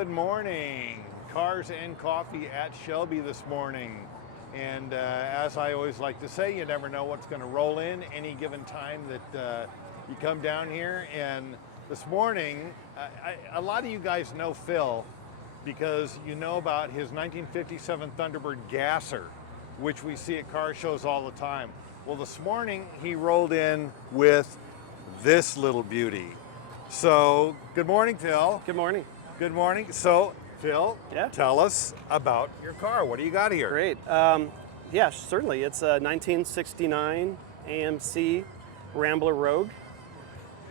Good morning. Cars and coffee at Shelby this morning. And as I always like to say, you never know what's going to roll in any given time that you come down here. And this morning, a lot of you guys know Phil because you know about his 1957 Thunderbird Gasser, which we see at car shows all the time. Well, this morning he rolled in with this little beauty. So, good morning, Phil. Good morning. Good morning. So, Phil, Yeah. tell us about your car. What do you got here? Great. Yeah, certainly. It's a 1969 AMC Rambler Rogue.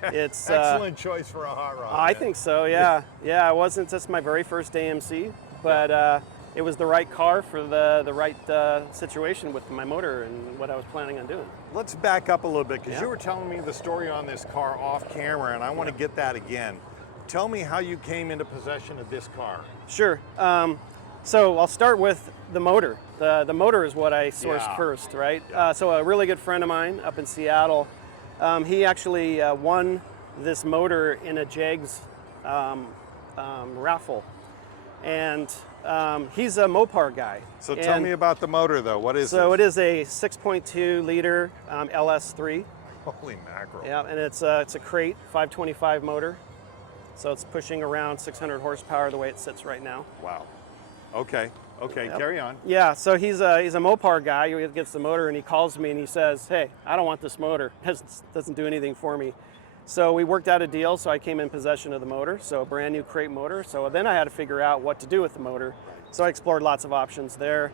It's Excellent choice for a hot rod. I man. think so. Yeah. Yeah. It wasn't just my very first AMC, but it was the right car for the right situation with my motor and what I was planning on doing. Let's back up a little bit because Yeah. you were telling me the story on this car off camera, and I want to get that again. Tell me how you came into possession of this car. Sure. So I'll start with the motor. The motor is what I sourced Yeah. first, right? So a really good friend of mine up in Seattle, he actually won this motor in a JEGS raffle. And he's a Mopar guy. So tell me about the motor, though. What is So this? it is a 6.2 liter LS3. Holy mackerel. Yeah, and it's a crate 525 motor. So it's pushing around 600 horsepower the way it sits right now. Wow. Okay. Okay. Yep. Carry on. Yeah, so he's a Mopar guy. He gets the motor and he calls me and he says, "Hey, I don't want this motor. It doesn't do anything for me." So we worked out a deal. So I came in possession of the motor. So a brand new crate motor. So then I had to figure out what to do with the motor. So I explored lots of options there.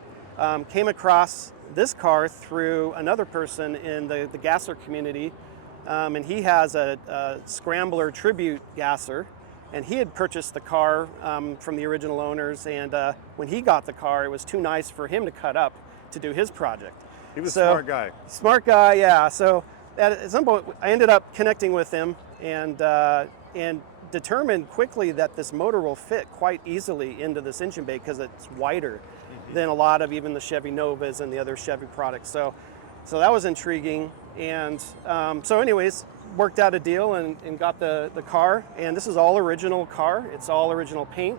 Came across this car through another person in the Gasser community, and he has a Scrambler Tribute Gasser. And he had purchased the car from the original owners, and when he got the car, it was too nice for him to cut up to do his project. He was a smart guy. Smart guy, yeah. So at some point, I ended up connecting with him and determined quickly that this motor will fit quite easily into this engine bay because it's wider than a lot of even the Chevy Novas and the other Chevy products. So that was intriguing. And so anyways, worked out a deal and got the car. And this is all original car. It's all original paint.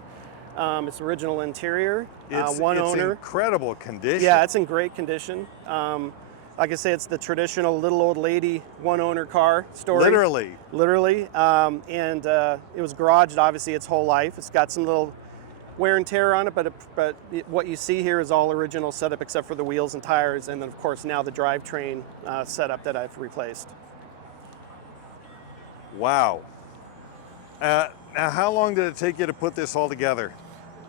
It's original interior. It's owner. incredible condition. Yeah, it's in great condition. Like I say, it's the traditional little old lady one owner car story. Literally. And it was garaged obviously its whole life. It's got some little wear and tear on it, but what you see here is all original setup except for the wheels and tires, and then of course now the drivetrain setup that I've replaced. Wow. Now, how long did it take you to put this all together?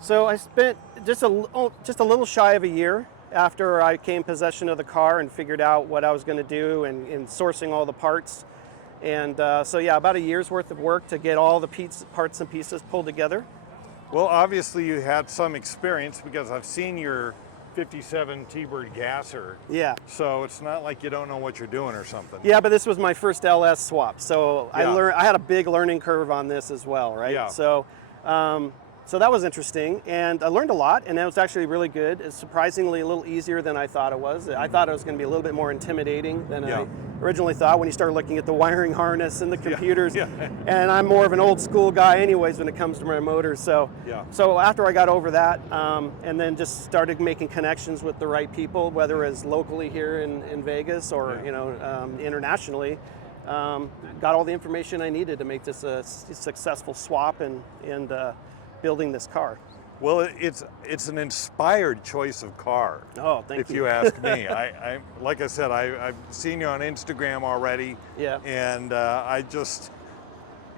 So I spent just a little shy of a year after I came possession of the car and figured out what I was going to do and sourcing all the parts. And so yeah, about a year's worth of work to get all the parts and pieces pulled together. Well, obviously you had some experience because I've seen your 57 T-Bird Gasser. Yeah. So it's not like you don't know what you're doing or something. Yeah, but this was my first LS swap, so Yeah. I had a big learning curve on this as well, right? Yeah. So, so that was interesting, and I learned a lot, and it was actually really good. It's surprisingly a little easier than I thought it was. I thought it was going to be a little bit more intimidating than Yeah. I originally thought when you start looking at the wiring harness and the computers. Yeah. And I'm more of an old school guy anyways when it comes to my motors. So, Yeah. so after I got over that, and then just started making connections with the right people, whether it's locally here in Vegas or Yeah. Internationally, got all the information I needed to make this a successful swap and building this car. Well, it's an inspired choice of car. Oh, thank If you. you ask me, I like I said, I've seen you on Instagram already. Yeah. And I just,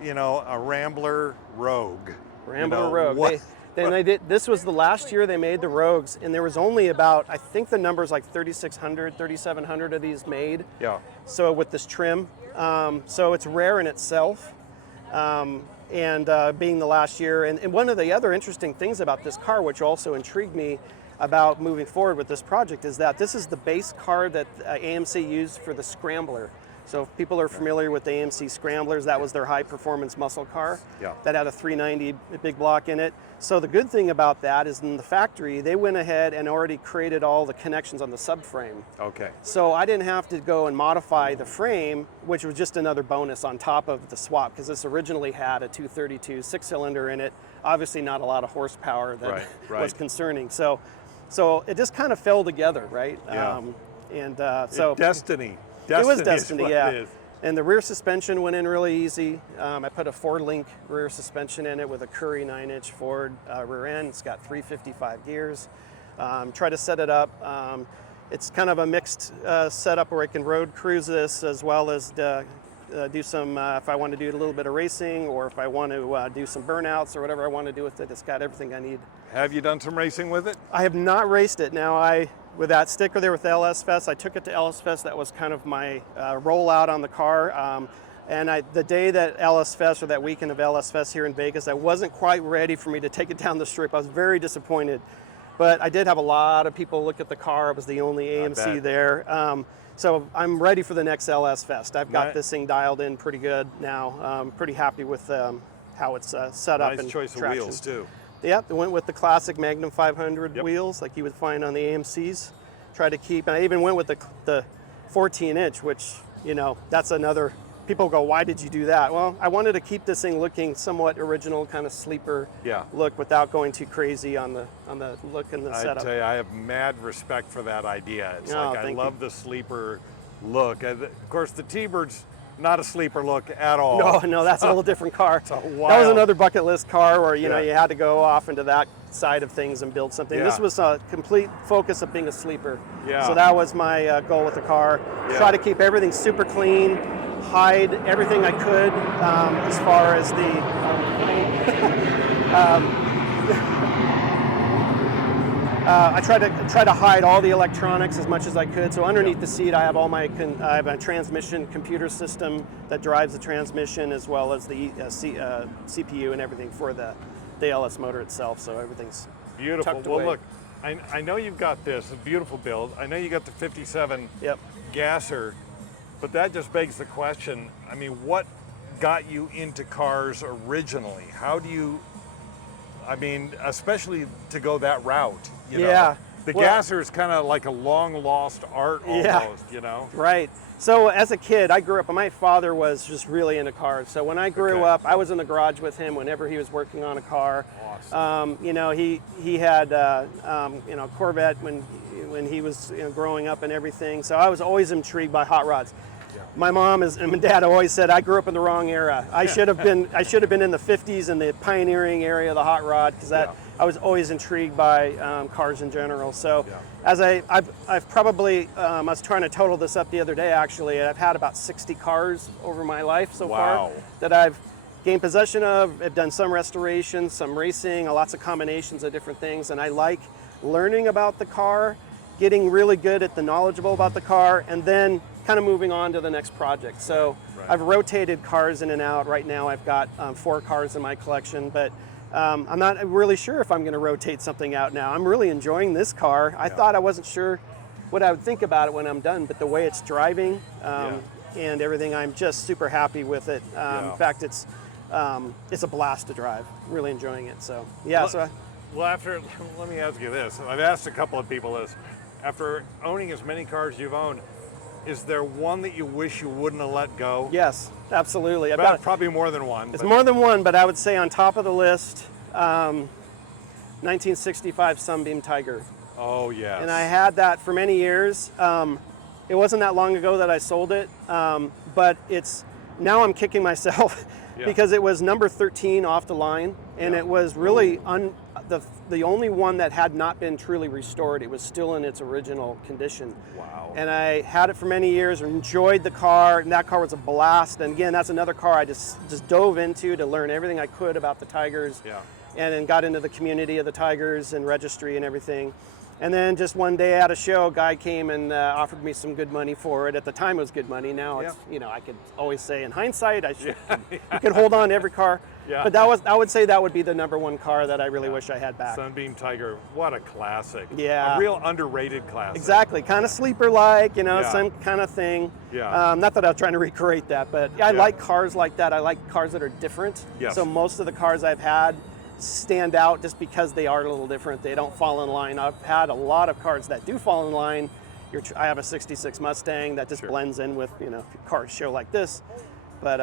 a Rambler Rogue. Rambler Rogue. What? They did. This was the last year they made the Rogues, and there was only about, I think the number's like 3,600, 3,700 of these made. Yeah. So with this trim, so it's rare in itself. Being the last year. And one of the other interesting things about this car, which also intrigued me about moving forward with this project, is that this is the base car that AMC used for the Scrambler. So if people are familiar with the AMC Scramblers, that was their high performance muscle car Yeah. that had a 390 big block in it. So the good thing about that is in the factory, they went ahead and already created all the connections on the subframe. Okay. So I didn't have to go and modify the frame, which was just another bonus on top of the swap, because this originally had a 232 six-cylinder in it. Obviously not a lot of horsepower that was concerning. So it just kind of fell together, right? Yeah. So Destiny. it was destiny, is what yeah. it is. And the rear suspension went in really easy. I put a 4-link rear suspension in it with a Curry 9-inch Ford rear end. It's got 355 gears. Try to set it up. It's kind of a mixed setup where I can road cruise this as well as do some, if I want to do a little bit of racing, or if I want to do some burnouts or whatever I want to do with it. It's got everything I need. Have you done some racing with it? I have not raced it. Now with that sticker there with LS Fest, I took it to LS Fest. That was kind of my rollout on the car. And the day that LS Fest, or that weekend of LS Fest here in Vegas, I wasn't quite ready for me to take it down the strip. I was very disappointed. But I did have a lot of people look at the car. I was the only AMC there. So I'm ready for the next LS Fest. I've got this thing dialed in pretty good now. I'm pretty happy with how it's set up. Nice choice of wheels too. Yeah, they went with the classic Magnum 500 wheels like you would find on the AMCs. Try to keep, and I even went with the 14-inch, which, you know, that's another, people go, why did you do that? Well, I wanted to keep this thing looking somewhat original, kind of sleeper look without going too crazy on the look and the setup. I'd tell you, I have mad respect for that idea. It's like, I love the sleeper look. Of course, the T-Bird's not a sleeper look at all. No, that's a little different car. That was another bucket list car where, you know, you had to go off into that side of things and build something. This was a complete focus of being a sleeper. So that was my goal with the car. Try to keep everything super clean, hide everything I could as far as I try to hide all the electronics as much as I could. So underneath the seat, I have I have a transmission computer system that drives the transmission, as well as the CPU and everything for the LS motor itself. So everything's beautiful. tucked Well, away. look, I know you've got this, a beautiful build. I know you got the 57 gasser, but that just begs the question. I mean, what got you into cars originally? How do you? I mean, especially to go that route. You know? The gasser is kind of like a long lost art almost, you know? Right. So as a kid, I grew up, and my father was just really into cars. So when I grew up, I was in the garage with him whenever he was working on a car. Awesome. You know, he had you know, Corvette when he was, you know, growing up and everything. So I was always intrigued by hot rods. My mom and my dad always said I grew up in the wrong era. I should have been in the 50s in the pioneering area of the hot rod, because I was always intrigued by cars in general. So as I've probably I was trying to total this up the other day actually. I've had about 60 cars over my life so far that I've gained possession of. I've done some restoration, some racing, lots of combinations of different things, and I like learning about the car, getting really good at the knowledgeable about the car, and then kind of moving on to the next project. So I've rotated cars in and out. Right now I've got 4 cars in my collection, but I'm not really sure if I'm going to rotate something out now. I'm really enjoying this car. I thought I wasn't sure what I would think about it when I'm done, but the way it's driving and everything, I'm just super happy with it. In fact, it's a blast to drive. Really enjoying it. So let me ask you this. I've asked a couple of people this. After owning as many cars you've owned, is there one that you wish you wouldn't have let go? Yes, absolutely. Probably more than one. It's more than one, but I would say on top of the list, 1965 Sunbeam Tiger. Oh, yes. And I had that for many years. It wasn't that long ago that I sold it, but now I'm kicking myself because it was number 13 off the line, and it was really the only one that had not been truly restored. It was still in its original condition. Wow. And I had it for many years, enjoyed the car, and that car was a blast. And again, that's another car I just dove into to learn everything I could about the Tigers. And then got into the community of the Tigers and registry and everything. And then just one day at a show, a guy came and offered me some good money for it. At the time, it was good money. Now it's, you know, I could always say in hindsight, you can hold on to every car. Yeah. But I would say that would be the #1 car that I really wish I had back. Sunbeam Tiger, what a classic. Yeah. A real underrated classic. Exactly, kind of sleeper-like, you know, Yeah. some kind of thing. Yeah. Not that I was trying to recreate that, but I like cars like that. I like cars that are different. Yes. So most of the cars I've had stand out just because they are a little different. They don't fall in line. I've had a lot of cars that do fall in line. I have a '66 Mustang that just blends in with, you know, car show like this. But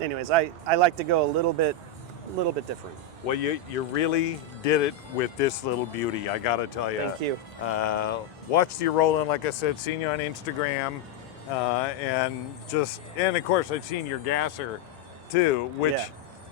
anyways, I like to go a little bit different. Well, you really did it with this little beauty, I gotta tell you. Thank you. Watched you rolling, like I said, seen you on Instagram, and of course I've seen your gasser too, which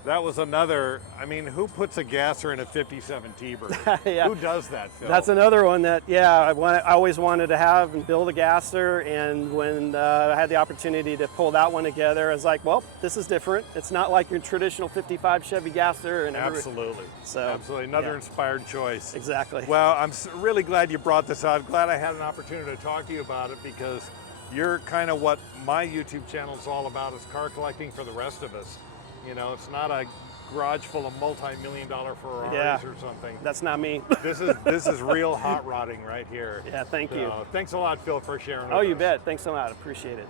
that was another, I mean, who puts a gasser in a 57 T-Bird? Yeah. Who does that, Phil? That's another one that, I always wanted to have and build a gasser, and when I had the opportunity to pull that one together, I was like, well, this is different. It's not like your traditional 55 Chevy gasser. And Absolutely. Absolutely. Another inspired choice. Exactly. Well, I'm really glad you brought this out. Glad I had an opportunity to talk to you about it, because you're kind of what my YouTube channel is all about, is car collecting for the rest of us. You know, it's not a garage full of multi-million-dollar Ferraris or something. That's not me. This is real hot rodding right here. Yeah, thank you. Thanks a lot, Phil, for sharing with us. Oh, you bet. Thanks a lot. Appreciate it.